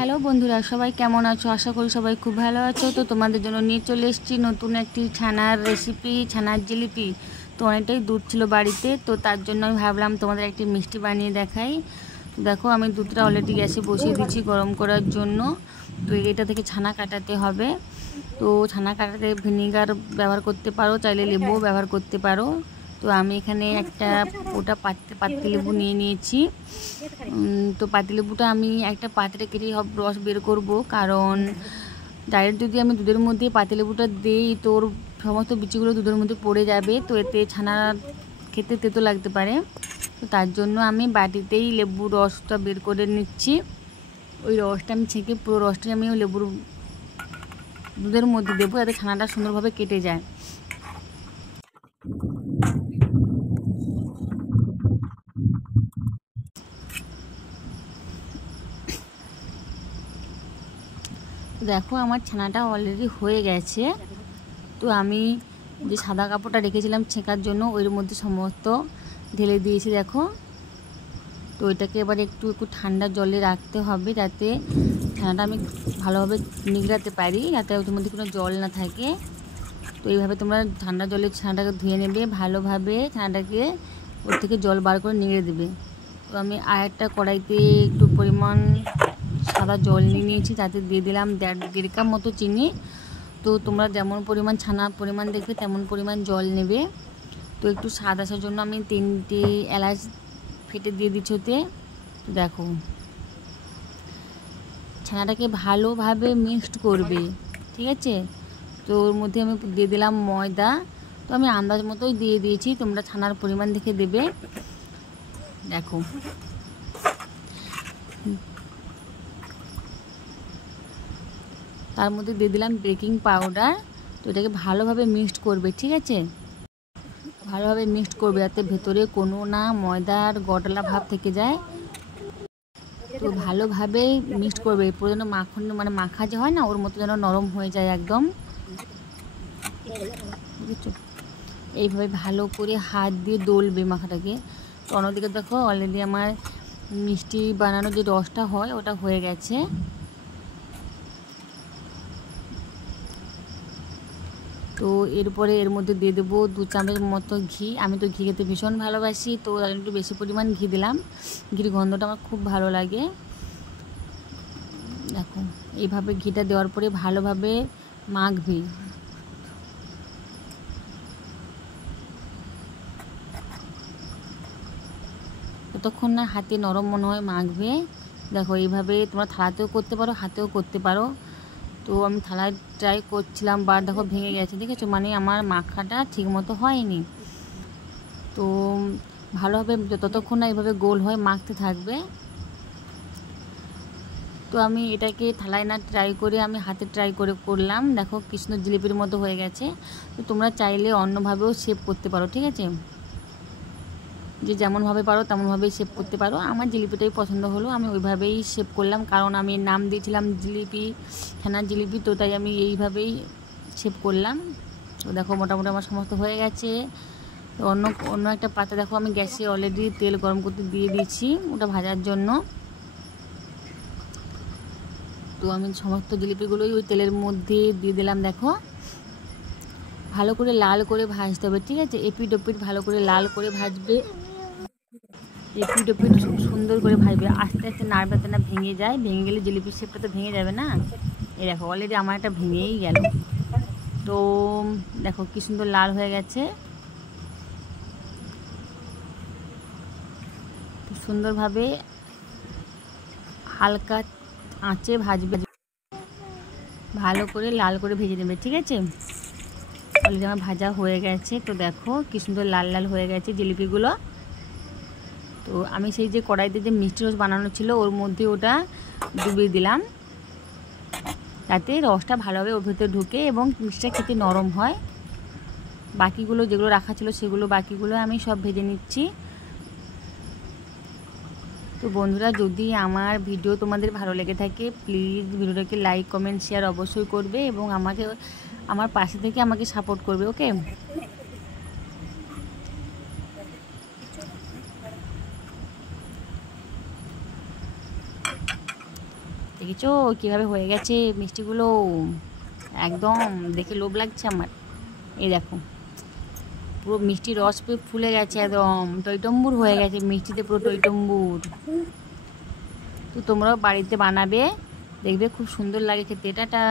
Hello বন্ধুরা, সবাই কেমন আছো? আশা করি সবাই খুব ভালো আছো। তো তোমাদের জন্য নিয়ে চলে এসেছি নতুন একটি ছানার রেসিপি, ছানার জিলিপি। তো অনেকটাই দুধ ছিল বাড়িতে, তো তার জন্য আমি ভাবলাম তোমাদের একটি মিষ্টি বানিয়ে দেখাই। দেখো, আমি দুধটা অলরেডি গ্যাসে বসিয়ে দিচ্ছি গরম করার জন্য। তো এটা থেকে ছানা কাটাতে হবে। তো ছানা কাটাতে ভিনেগার ব্যবহার করতে পারো, চাইলে লেবুও ব্যবহার করতে পারো। তো আমি এখানে একটা ওটা পাতিলেবু নিয়ে নিয়েছি। তো পাতিলেবুটা আমি একটা পাত্রে কেটে সব রস বের করব, কারণ ডাইরেক্ট যদি আমি দুধের মধ্যে পাতিলেবুটা দিই তো ওর সমস্ত বিচিগুলো দুধের মধ্যে পড়ে যাবে, তো এতে ছানা খেতে তেতো লাগতে পারে। তো তার জন্য আমি বাটিতেই লেবুর রসটা বের করে নিচ্ছি। ওই রসটা আমি ছেঁকে পুরো রসটা আমি ওই লেবুর দুধের মধ্যে দেবো, যাতে ছানাটা সুন্দরভাবে কেটে যায়। দেখো, আমার ছানাটা অলরেডি হয়ে গেছে। তো আমি যে সাদা কাপড়টা রেখেছিলাম ছেঁকার জন্য ওর মধ্যে সমস্ত ঢেলে দিয়েছি। দেখো, তো এটাকে এবার একটু ঠান্ডা জলে রাখতে হবে, যাতে ছানাটা আমি ভালোভাবে নিগড়াতে পারি, যাতে ওর মধ্যে কোনো জল না থাকে। তো এইভাবে তোমরা ঠান্ডা জলে ছানাটাকে ধুয়ে নেবে ভালোভাবে, ছানাটাকে ওর থেকে জল বার করে নিগড়ে দেবে। তো আমি আর একটা কড়াইতে একটু পরিমাণ সাদা জল নিয়ে নিয়েছি, তাতে দিয়ে দিলাম 1.5 কাপ মতো চিনি। তো তোমরা যেমন পরিমাণ ছানা পরিমাণ দেখবে তেমন পরিমাণ জল নেবে। তো একটু স্বাদ আসার জন্য আমি 3টে এলাচ ফেটে দিয়ে দিচ্ছি ওতে। তো দেখো, ছানাটাকে ভালোভাবে মিক্সড করবে, ঠিক আছে? তো ওর মধ্যে আমি দিয়ে দিলাম ময়দা। তো আমি আন্দাজ মতোই দিয়ে দিয়েছি, তোমরা ছানার পরিমাণ দেখে দেবে। দেখো, তার মধ্যে দিয়ে দিলাম বেকিং পাউডার। তো এটাকে ভালোভাবে মিক্সড করবে, ঠিক আছে? ভালোভাবে মিক্সড করবে, যাতে ভেতরে কোনো না ময়দার গটলা ভাব থেকে যায়। তো ভালোভাবে মিক্সড করবে, পুরো যেন মাখন মানে মাখা যে হয় না, ওর মতো যেন নরম হয়ে যায় একদম। বুঝছো? এইভাবে ভালো করে হাত দিয়ে দলবে মাখাটাকে। তো অন্যদিকে দেখো, অলরেডি আমার মিষ্টি বানানোর যে রসটা হয় ওটা হয়ে গেছে। তো এরপরে এর মধ্যে দিয়ে দেবো 2 চামচ মতো ঘি। আমি তো ঘি খেতে ভীষণ ভালোবাসি, তো একটু বেশি পরিমাণ ঘি দিলাম। ঘির গন্ধটা আমার খুব ভালো লাগে। দেখো, এইভাবে ঘিটা দেওয়ার পরে ভালোভাবে মাখবে। যতক্ষণ না হাতে নরম মনে হয় মাখবে। দেখো, এইভাবে তোমরা থালাতেও করতে পারো, হাতেও করতে পারো। তো আমি থালায় ট্রাই করছিলাম, বার দেখো ভেঙে গেছে, দেখেছো? মানে আমার মাখাটা ঠিক মতো হয়নি। তো ভালোভাবে যতক্ষণ না এইভাবে গোল হয় মাখতে থাকবে। তো আমি এটাকে থালায় না ট্রাই করে আমি হাতে ট্রাই করে করলাম। দেখো, কৃষ্ণ জিলিপির মতো হয়ে গেছে। তো তোমরা চাইলে অন্যভাবেও শেপ করতে পারো, ঠিক আছে? যে যেমনভাবে পারো তেমনভাবেই শেপ করতে পারো। আমার জিলিপিটাই পছন্দ হলো, আমি ওইভাবেই শেপ করলাম, কারণ আমি নাম দিয়েছিলাম জিলিপি, ছানার জিলিপি। তো তাই আমি এইভাবেই শেপ করলাম। তো দেখো, মোটামুটি আমার সমস্ত হয়ে গেছে। তো অন্য একটা পাত্রে দেখো, আমি গ্যাসে অলরেডি তেল গরম করতে দিয়ে দিয়েছি ওটা ভাজার জন্য। তো আমি সমস্ত জিলিপিগুলোই ওই তেলের মধ্যে দিয়ে দিলাম। দেখো, ভালো করে লাল করে ভাজতে হবে, ঠিক আছে? এপিট ওপিট ভালো করে লাল করে ভাজবে, এপিট ওপিট সুন্দর করে ভাজবে। আস্তে আস্তে নাড়বে, না ভেঙে যায়। ভেঙে গেলে জিলিপির শেপটা তো ভেঙে যাবে না। এই দেখো, অলরেডি আমার একটা ভেঙেই গেল। তো দেখো কি সুন্দর লাল হয়ে গেছে। তো সুন্দরভাবে হালকা আঁচে ভাজবে, ভালো করে লাল করে ভেজে নেবে, ঠিক আছে? অলরেডি আমার ভাজা হয়ে গেছে। তো দেখো কি সুন্দর লাল লাল হয়ে গেছে জিলিপিগুলো। তো আমি সেই যে কড়াইতে যে মিষ্টি রস বানানো ছিল ওর মধ্যে ওটা ডুবিয়ে দিলাম, যাতে রসটা ভালোভাবে ওর ভেতরে ঢুকে এবং মিষ্টিটা খেতে নরম হয়। বাকিগুলো যেগুলো রাখা ছিল সেগুলো বাকিগুলো আমি সব ভেজে নিচ্ছি। তো বন্ধুরা, যদি আমার ভিডিও তোমাদের ভালো লেগে থাকে প্লিজ ভিডিওটাকে লাইক কমেন্ট শেয়ার অবশ্যই করবে, এবং আমার পাশে থেকে আমাকে সাপোর্ট করবে, ওকে? দেখেছো কীভাবে হয়ে গেছে মিষ্টিগুলো, একদম দেখে লোভ লাগছে আমার। এই দেখো পুরো মিষ্টি রস পেয়ে ফুলে গেছে, একদম টইটম্বুর হয়ে গেছে মিষ্টিতে, পুরো টইটম্বুর। তো তোমরাও বাড়িতে বানাবে, দেখবে খুব সুন্দর লাগে খেতে। টাটা।